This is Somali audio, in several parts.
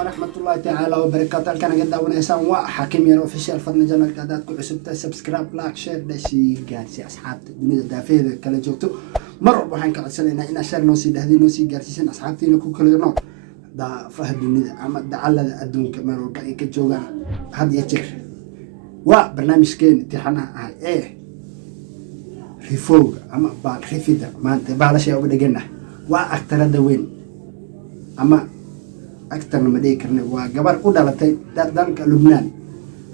ورحمة الله تعالى وبركاته. كان قد ونسان وحكيم يا اوفيشال فضل جنال قادات كل عسبته سبسكرايب لايك شير دشي قارسي اصحابتي dunida daafeeda kala joogto mar waxaan ka codsanaynaa in share noo sii dhahdeen noo sii gaarsiisan asxaabtiina ku kala yarno daafaha dunida ama dacalada adduunka meel walba ay ka joogaan had iyo jeer waa barnaamijkeen tixanaha ah ee rifooga ama baal rifida maanta baalasha uga dhigana waa aktarada weyn ama أكثر من ذلك waa gabar u dhalatay dalka Lubnaan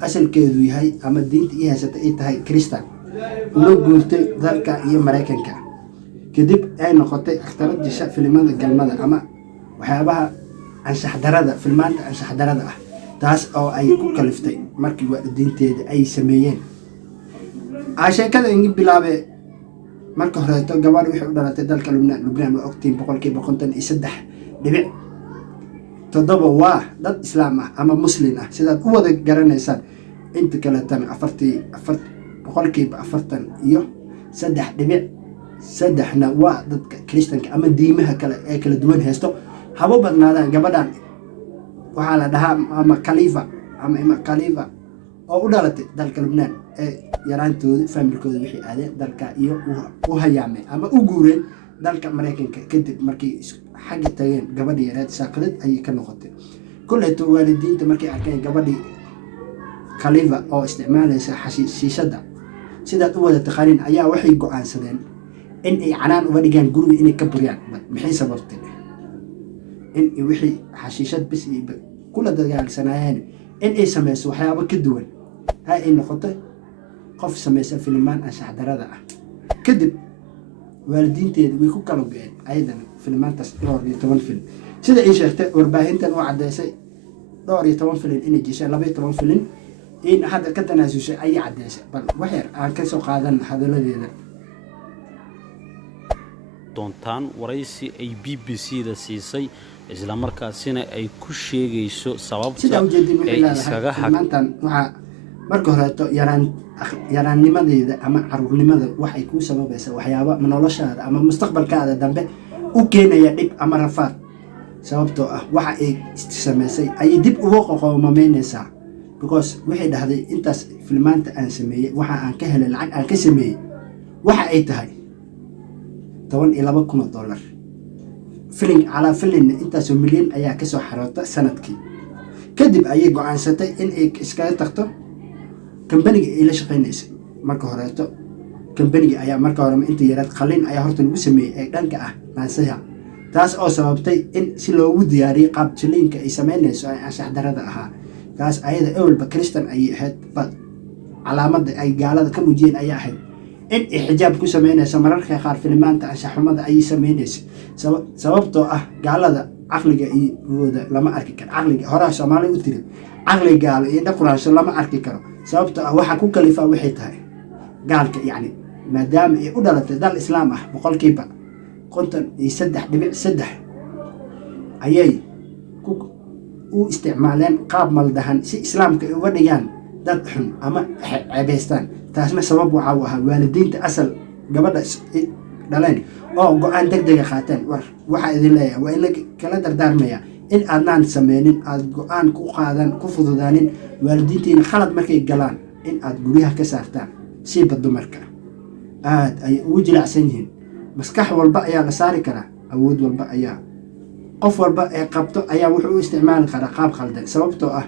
asalkeedu yahay ama diinta ay haysatay ay tahay Kristaan una guurtay dalka iyo Mareykanka kadib ay noqotay akhtarad disha filimada galmada ama waxyaabaha anshax darada filmaanta anshax darada ah taas oo ay ku kaliftay markii waalidiinteeda ay sameeyeen sheekada ingi bilaabay marka hore gabar waxay u dhalatay dalka Lubnaan waa ogtiin 53% تضبط واه ضد إسلام أما مسلم سيدات أوضح جرانيسان أنت كلاتان أفرت بقول كيف أفرتن إيوه سدح دبيع سدحنا واه ضد كريستيان أما ديمها كلا دوين هستو حبوبنا هذا جبدان وعلى ده أما خليفة أما خليفة أو دالت ذلك لبنان يران تو فاميل كود وحي هذا ذلك إيوه وهيامي أما أوجورين ذلك أمريكان كدب مركي حاجة تاين قبل يراد ساقلت أي كانوا خطين كل الوالدين تمركي عارفين قبل خليفة أو استعمال شيشة سيدا أول تقارين أيا وحي قوان سدين إن أي عنان وديجان قلوب إني كبريان محي سببتين إن وحي حشيشة بس كل دجال سنين إن أي سميس وحيابا كدول هاي إنه خطة قف سميس في المان أشع درادة كدب والدين تيد ويكون كانوا جاين أيضا فيلمان تسطور يتمن فيلم سيدا إيش أختار ورباهين تنوع عدسي دور يتمن فيلم إني جيشان لبي يتمن فيلم إن هذا كتنازوش أي عدسي بل وحير عن كسو قادن هذا الذي ذا doontaan waraysi ay BBC da siisay isla markaasina ay ku sheegayso sababta ay isaga maantan waxa marka hore yaraannimadeeda ama caruurnimada waxay ku sababaysaa waxyaabo noloshaada ama mustaqbalkaada dambe u keenaya dhib ama rafaad sababtoo ah waxa ay sameysay ay dib ugu qoqomameynaysaa because waxay dhahday intaas filmaanta aan sameeyay waxa aan ka helay lacag aan ka sameeyay waxa ay tahay $12,000 filin ala filin intaas milyan ayaa ka soo xaroota sanadkii kadib ayay go'aansatay in ay iska tagto كمبني إلى شقينيس مركو هراتو كمبني أيام مركو هرم أنت يراد خلين أيام هرتون بسمي دانك ناسيها تاس أو سببتي إن سلو دياري قاب تلين كإسمينيس عشان درادها تاس أيضا أول بكريستان أي حد علامات أي قالة كم وجين أي أحد إن إحجاب كسمينيس مرر خيار في المانت عشان حمد أي سمينيس سببتو قالة عقلك أي لما أركي عقلك هراش سمالي وتري عقلي قال إن قرآن لما أركي كرو sababtoo ah waxa ku kalifa waxay tahay gaalka yani maadaama ay u dhalatay dal islaam ah boqolkiiba 53.3 ayay u isticmaaleen qaab maldahan si islaamka ay uga dhigaan dad xun ama ceebaystaan taasna sabab waxa uu ahaa waalidiinta asal gabadha dhaleen oo go'aan degdeg ah qaateen waxa idin leeyahay waa in la kala dardaarmaya in aadnaan sameynin aad go'aan ku qaadan ku fududaanin waalidiintiina khalad markay galaan in aad guryaha ka saartaan siiba dumarka aad ay ugu jilicsan yihiin maskax walba ayaa la saari karaa awood walba ayaa qof walba ee qabto ayaa wuxuu u isticmaali karaa qaab khaldan sababtoo ah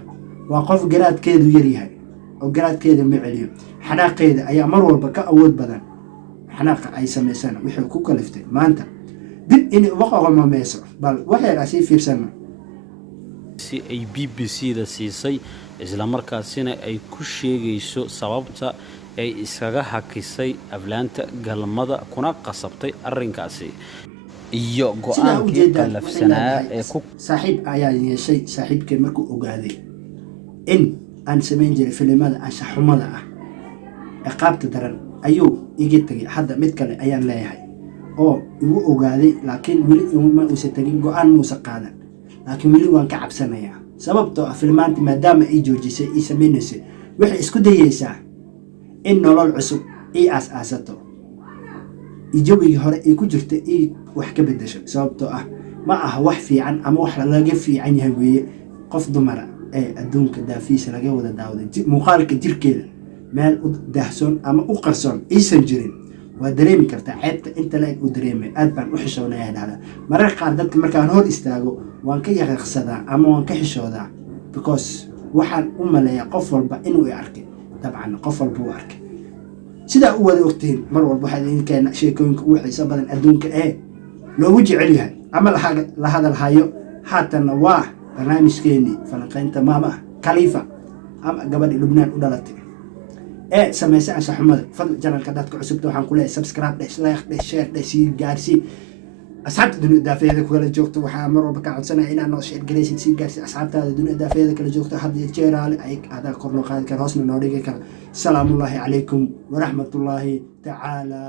waa qof garaadkeedu yar yahay oo garaadkeeda ma celiyo xanaaqeeda ayaa mar walba ka awood badan xanaaqa ay samaysana wuxuu ku kaliftay maanta dib inay uga qoqomameyso bal waxay raasii fiirsana si ay BBC da siisay isla markaasina ay ku sheegayso sababta ay isaga hakisay aflaanta galmada kuna qasabtay arrinkaasi iyo go'aankii qalafsanaa ee ku saaxiib ayaa yeeshay saaxiibkii markuu ogaaday in aan sameyn jiray filimada anshax xumada ah ee qaabta daran ayuu iga tagay hadda mid kale ayaan leeyahay oo igu ogaaday laakiin weli ma uusan tagin go'aan muusa qaadan laakiin weli waan ka cabsanayaa sababtoo ah filmaanta maadaama ay joojisay ay samaynaysay waxay isku dayaysaa in nolol cusub ay aas-aasato jawigii hore ay ku jirtay ay wax ka bedesho sababtoo ah ma aha wax fiican ama wax laga fiican yahay weeye qof dumara ee adduunka daafiisa laga wada daawaday muuqaalka jirkeeda meel u daahsoon ama u qarsoon aysan jirin waa dareemi kartaa ceebta inta la-eg u dareemay aad baan u xishoonayaa dhahda mararka qaar dadka markaan hor istaago waan ka yaqaqsadaa ama waan ka xishoodaa because waxaan u maleeyaa qof walba inuu i arkay dabcan qof walba u arkay sidaa u wada ogtihiin mar walba waxaa idinkeena sheekooyinka ugu xiiso badan adduunka ee loogu jecel yahay ama la hadalhayo haatanna waa barnaamijkeenii falanqaynta maama khaliifa ama gabadhii lubnaan u dhalatay ee samaysa anshaxumada fadl janalka dadka cusubta waxaan ku leeyahay subscribe like share sii gaarsii asxaabta dunia daafeeda kala joogto waxaa mar walba ka codsanaya inaad noo share garaysid sii gaarsii asxaabtaada dunia daafeeda kala joogto hadda jeeraale ay adaa kor noo qaadi kara hoosna noo dhigi kara salaamullaahi calaykum waraxmatullaahi tacaala